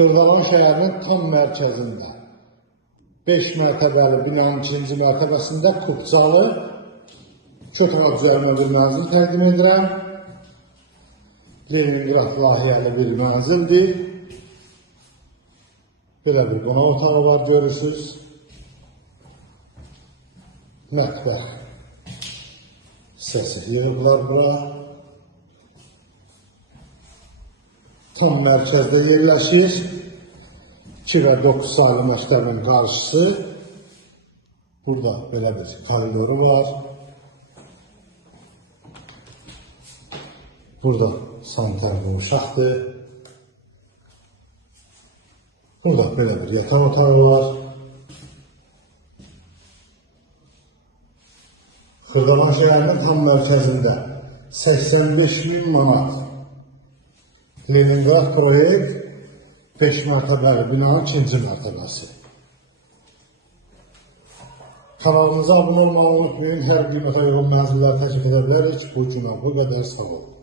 Xırdalan şəhərinin tam mərkəzində 5 mərtəbəli binanın 2-ci mərtəbəsində Kupçalı Kötəmal üzərində bir mənzil təqdim edirəm. Leningrad layihəli bir mənzildir. Belə bir qonaq otağı var, görürsünüz. Mətbəx hissəsi yığıblar bura. Tam mərkəzdə yerləşir. 2 və 9 saylı məktəbin qarşısı. Burada belə bir koridoru var. Burada sanitar qovşaqdır. Burada belə bir yataq otağı var. Xırdalan şəhərinin tam mərkəzində 85.000 manat Leningrad proyekt 5 mərtəbəli binanın 2-ci mərtəbəsi. Kanalımıza abunə olmağı unutmayın. Hər gün ötə yol mənzilləri təklif edə bilərik. Bu günə bu qədər, sağ olun.